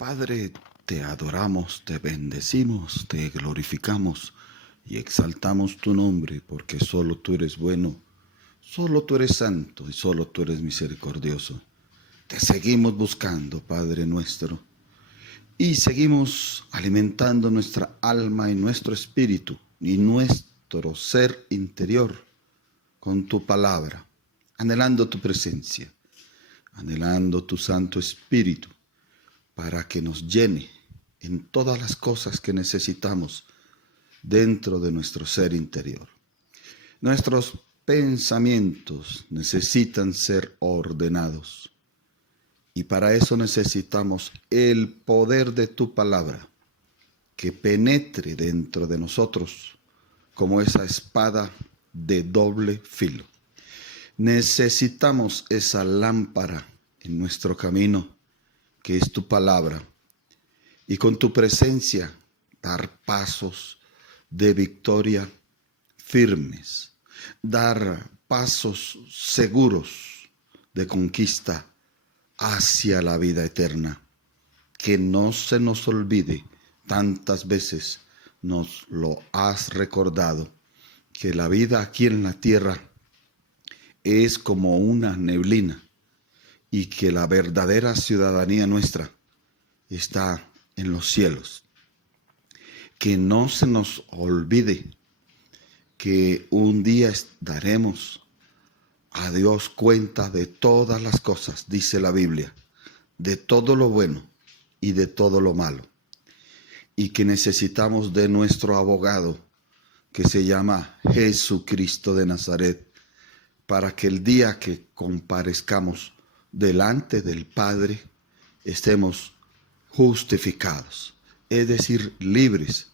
Padre, te adoramos, te bendecimos, te glorificamos y exaltamos tu nombre porque solo tú eres bueno, solo tú eres santo y solo tú eres misericordioso. Te seguimos buscando, Padre nuestro, y seguimos alimentando nuestra alma y nuestro espíritu y nuestro ser interior con tu palabra, anhelando tu presencia, anhelando tu Santo Espíritu, para que nos llene en todas las cosas que necesitamos dentro de nuestro ser interior. Nuestros pensamientos necesitan ser ordenados y para eso necesitamos el poder de tu palabra que penetre dentro de nosotros como esa espada de doble filo. Necesitamos esa lámpara en nuestro camino que es tu palabra, y con tu presencia dar pasos de victoria firmes, dar pasos seguros de conquista hacia la vida eterna. Que no se nos olvide, tantas veces nos lo has recordado, que la vida aquí en la tierra es como una neblina, y que la verdadera ciudadanía nuestra está en los cielos. Que no se nos olvide que un día daremos a Dios cuenta de todas las cosas, dice la Biblia, de todo lo bueno y de todo lo malo. Y que necesitamos de nuestro abogado, que se llama Jesucristo de Nazaret, para que el día que comparezcamos delante del Padre estemos justificados, es decir, libres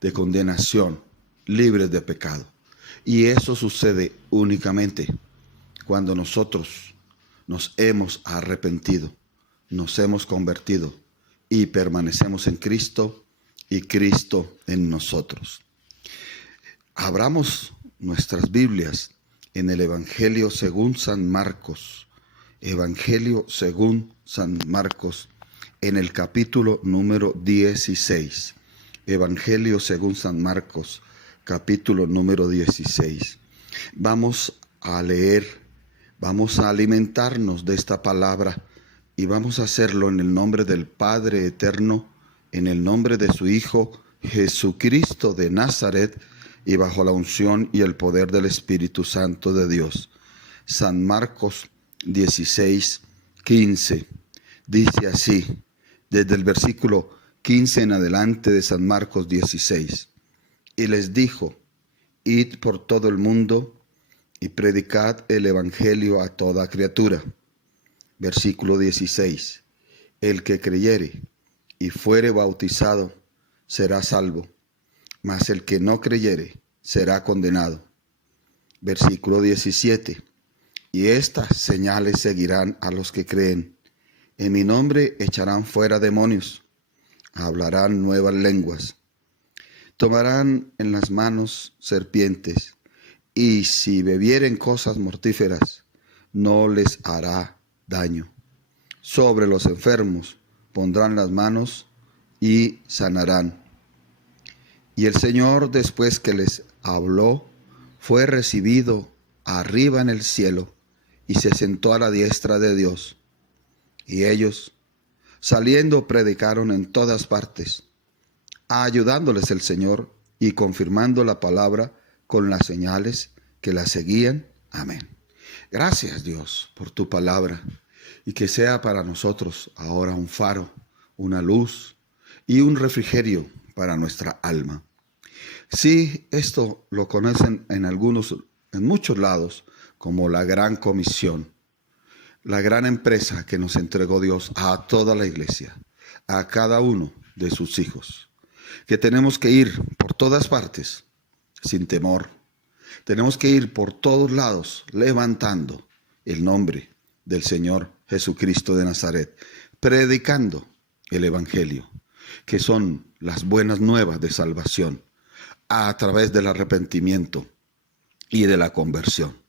de condenación, libres de pecado. Y eso sucede únicamente cuando nosotros nos hemos arrepentido, nos hemos convertido y permanecemos en Cristo y Cristo en nosotros. Abramos nuestras Biblias en el Evangelio según San Marcos. Evangelio según San Marcos, en el capítulo número 16. Evangelio según San Marcos, capítulo número 16. Vamos a leer, vamos a alimentarnos de esta palabra y vamos a hacerlo en el nombre del Padre eterno, en el nombre de su Hijo Jesucristo de Nazaret y bajo la unción y el poder del Espíritu Santo de Dios. San Marcos 16:15. Dice así, desde el versículo 15 en adelante de San Marcos 16. Y les dijo, id por todo el mundo y predicad el evangelio a toda criatura. Versículo 16. El que creyere y fuere bautizado será salvo, mas el que no creyere será condenado. Versículo 17. Y estas señales seguirán a los que creen. En mi nombre echarán fuera demonios, hablarán nuevas lenguas, tomarán en las manos serpientes, y si bebieren cosas mortíferas, no les hará daño. Sobre los enfermos pondrán las manos y sanarán. Y el Señor, después que les habló, fue recibido arriba en el cielo, y se sentó a la diestra de Dios. Y ellos, saliendo, predicaron en todas partes, ayudándoles el Señor y confirmando la palabra con las señales que la seguían. Amén. Gracias, Dios, por tu palabra, y que sea para nosotros ahora un faro, una luz y un refrigerio para nuestra alma. Sí, esto lo conocen en muchos lados, como la gran comisión, la gran empresa que nos entregó Dios a toda la iglesia, a cada uno de sus hijos, que tenemos que ir por todas partes sin temor. Tenemos que ir por todos lados levantando el nombre del Señor Jesucristo de Nazaret, predicando el evangelio, que son las buenas nuevas de salvación a través del arrepentimiento y de la conversión.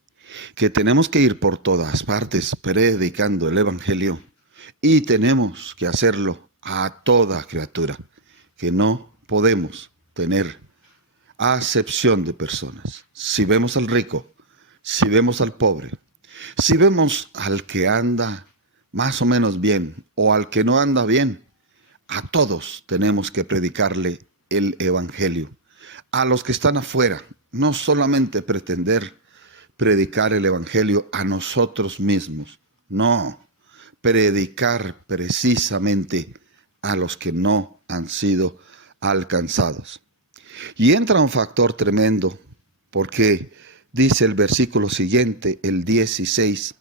Que tenemos que ir por todas partes predicando el evangelio y tenemos que hacerlo a toda criatura, que no podemos tener acepción de personas. Si vemos al rico, si vemos al pobre, si vemos al que anda más o menos bien o al que no anda bien, a todos tenemos que predicarle el evangelio. A los que están afuera, no solamente pretender predicar el evangelio a nosotros mismos, no, predicar precisamente a los que no han sido alcanzados. Y entra un factor tremendo, porque dice el versículo siguiente, el 16,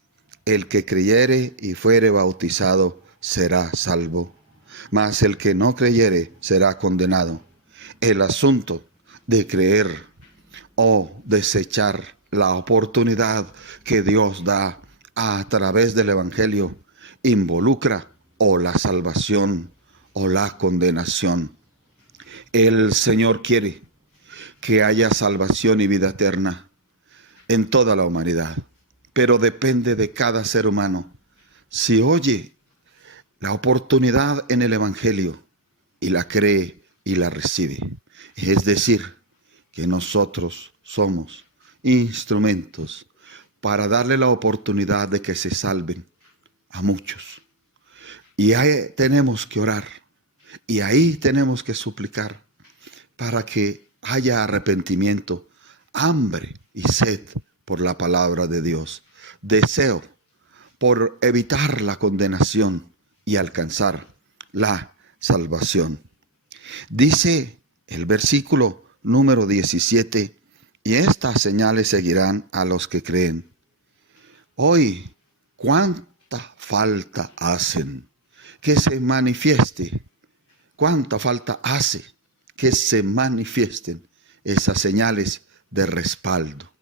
el que creyere y fuere bautizado será salvo, mas el que no creyere será condenado. El asunto de creer o desechar la oportunidad que Dios da a través del evangelio involucra o la salvación o la condenación. El Señor quiere que haya salvación y vida eterna en toda la humanidad, pero depende de cada ser humano. Si oye la oportunidad en el evangelio y la cree y la recibe, es decir, que nosotros somos instrumentos para darle la oportunidad de que se salven a muchos. Y ahí tenemos que orar, y ahí tenemos que suplicar para que haya arrepentimiento, hambre y sed por la palabra de Dios, deseo por evitar la condenación y alcanzar la salvación. Dice el versículo número 17, y estas señales seguirán a los que creen. Hoy, ¿cuánta falta hacen que se manifieste? ¿Cuánta falta hace que se manifiesten esas señales de respaldo?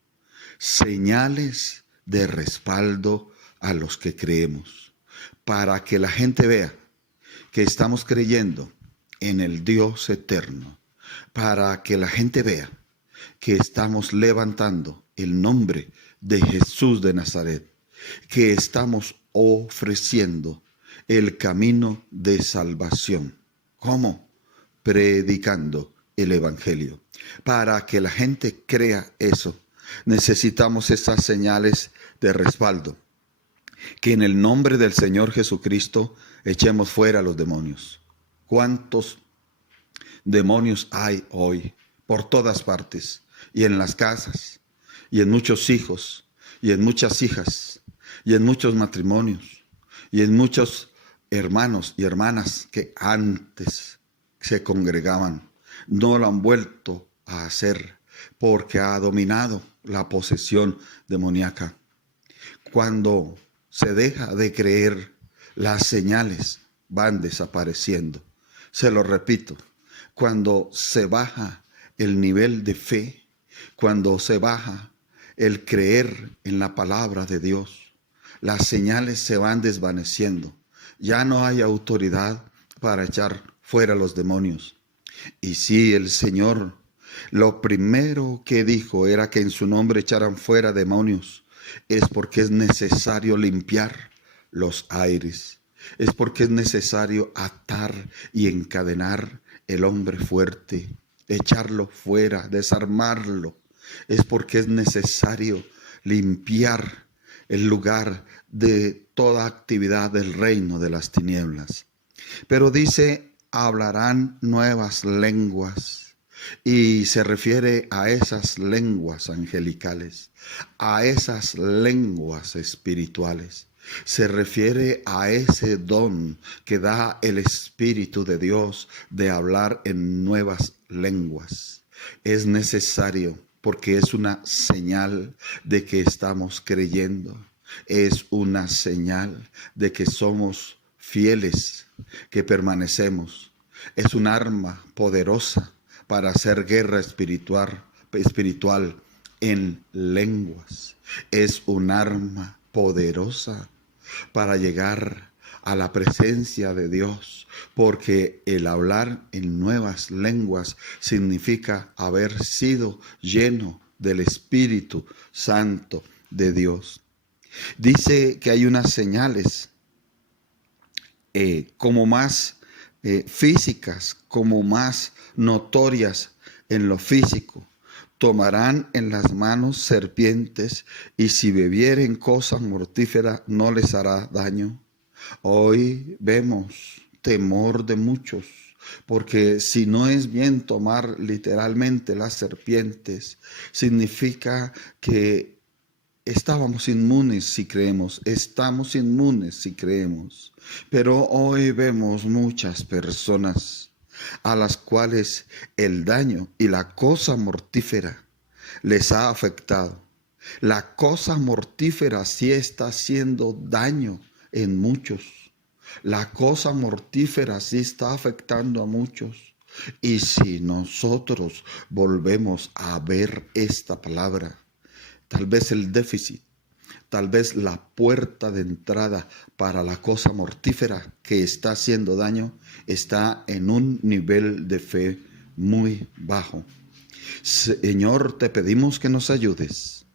Señales de respaldo a los que creemos, para que la gente vea que estamos creyendo en el Dios eterno, para que la gente vea que estamos levantando el nombre de Jesús de Nazaret, que estamos ofreciendo el camino de salvación. ¿Cómo? Predicando el evangelio. Para que la gente crea eso, necesitamos esas señales de respaldo. Que en el nombre del Señor Jesucristo echemos fuera a los demonios. ¿Cuántos demonios hay hoy por todas partes? Y en las casas, y en muchos hijos, y en muchas hijas, y en muchos matrimonios, y en muchos hermanos y hermanas que antes se congregaban. No lo han vuelto a hacer porque ha dominado la posesión demoníaca. Cuando se deja de creer, las señales van desapareciendo. Se lo repito, cuando se baja el nivel de fe, cuando se baja el creer en la palabra de Dios, las señales se van desvaneciendo. Ya no hay autoridad para echar fuera los demonios. Y sí, el Señor, lo primero que dijo era que en su nombre echaran fuera demonios. Es porque es necesario limpiar los aires. Es porque es necesario atar y encadenar el hombre fuerte, echarlo fuera, desarmarlo. Es porque es necesario limpiar el lugar de toda actividad del reino de las tinieblas. Pero dice, hablarán nuevas lenguas. Y se refiere a esas lenguas angelicales, a esas lenguas espirituales. Se refiere a ese don que da el Espíritu de Dios de hablar en nuevas lenguas. Es necesario porque es una señal de que estamos creyendo. Es una señal de que somos fieles, que permanecemos. Es un arma poderosa para hacer guerra espiritual en lenguas. Es un arma poderosa para llegar a la presencia de Dios, porque el hablar en nuevas lenguas significa haber sido lleno del Espíritu Santo de Dios. Dice que hay unas señales como más físicas como más notorias en lo físico. Tomarán en las manos serpientes y si bebieren cosa mortífera no les hará daño. Hoy vemos temor de muchos, porque si no es bien tomar literalmente las serpientes, significa que estábamos inmunes si creemos, estamos inmunes si creemos. Pero hoy vemos muchas personas a las cuales el daño y la cosa mortífera les ha afectado. La cosa mortífera sí está haciendo daño en muchos. La cosa mortífera sí está afectando a muchos. Y si nosotros volvemos a ver esta palabra, tal vez el déficit, tal vez la puerta de entrada para la cosa mortífera que está haciendo daño está en un nivel de fe muy bajo. Señor, te pedimos que nos ayudes.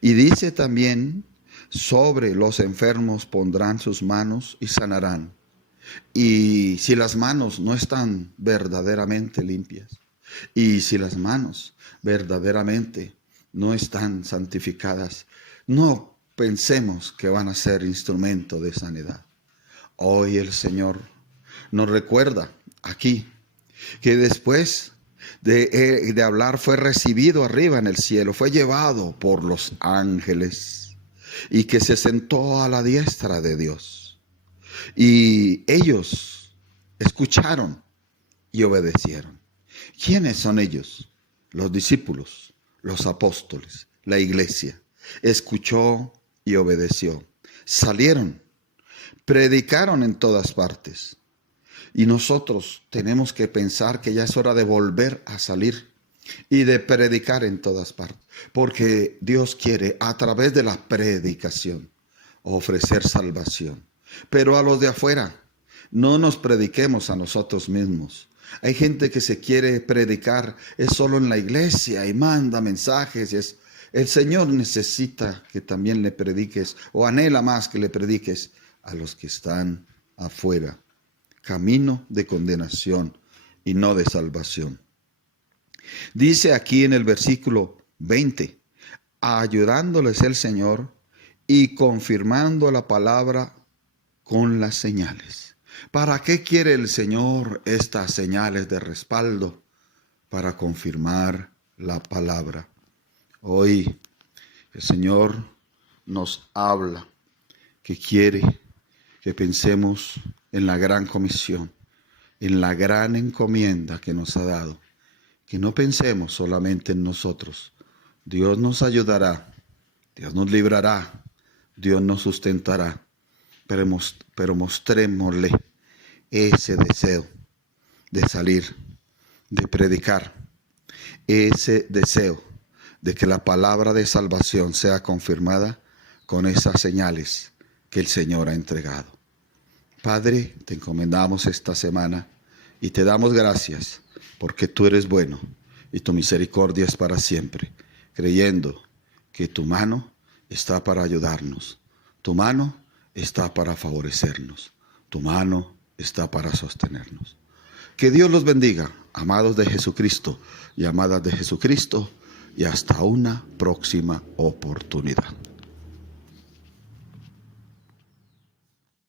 Y dice también, sobre los enfermos pondrán sus manos y sanarán. Y si las manos no están verdaderamente limpias, y si las manos verdaderamente no están santificadas, no pensemos que van a ser instrumento de sanidad. Hoy el Señor nos recuerda aquí que después de hablar fue recibido arriba en el cielo, fue llevado por los ángeles y que se sentó a la diestra de Dios. Y ellos escucharon y obedecieron. ¿Quiénes son ellos? Los discípulos, los apóstoles, la iglesia. Escuchó y obedeció. Salieron, predicaron en todas partes. Y nosotros tenemos que pensar que ya es hora de volver a salir y de predicar en todas partes. Porque Dios quiere, a través de la predicación, ofrecer salvación. Pero a los de afuera, no nos prediquemos a nosotros mismos. Hay gente que se quiere predicar, es solo en la iglesia y manda mensajes. El Señor necesita que también le prediques, o anhela más que le prediques a los que están afuera. Camino de condenación y no de salvación. Dice aquí en el versículo 20, ayudándoles el Señor y confirmando la palabra con las señales. ¿Para qué quiere el Señor estas señales de respaldo? Para confirmar la palabra. Hoy el Señor nos habla que quiere que pensemos en la gran comisión, en la gran encomienda que nos ha dado. Que no pensemos solamente en nosotros. Dios nos ayudará, Dios nos librará, Dios nos sustentará. Pero mostrémosle ese deseo de salir, de predicar, ese deseo de que la palabra de salvación sea confirmada con esas señales que el Señor ha entregado. Padre, te encomendamos esta semana y te damos gracias porque tú eres bueno y tu misericordia es para siempre, creyendo que tu mano está para ayudarnos, tu mano está para favorecernos, tu mano está para sostenernos. Que Dios los bendiga, amados de Jesucristo y amadas de Jesucristo, y hasta una próxima oportunidad.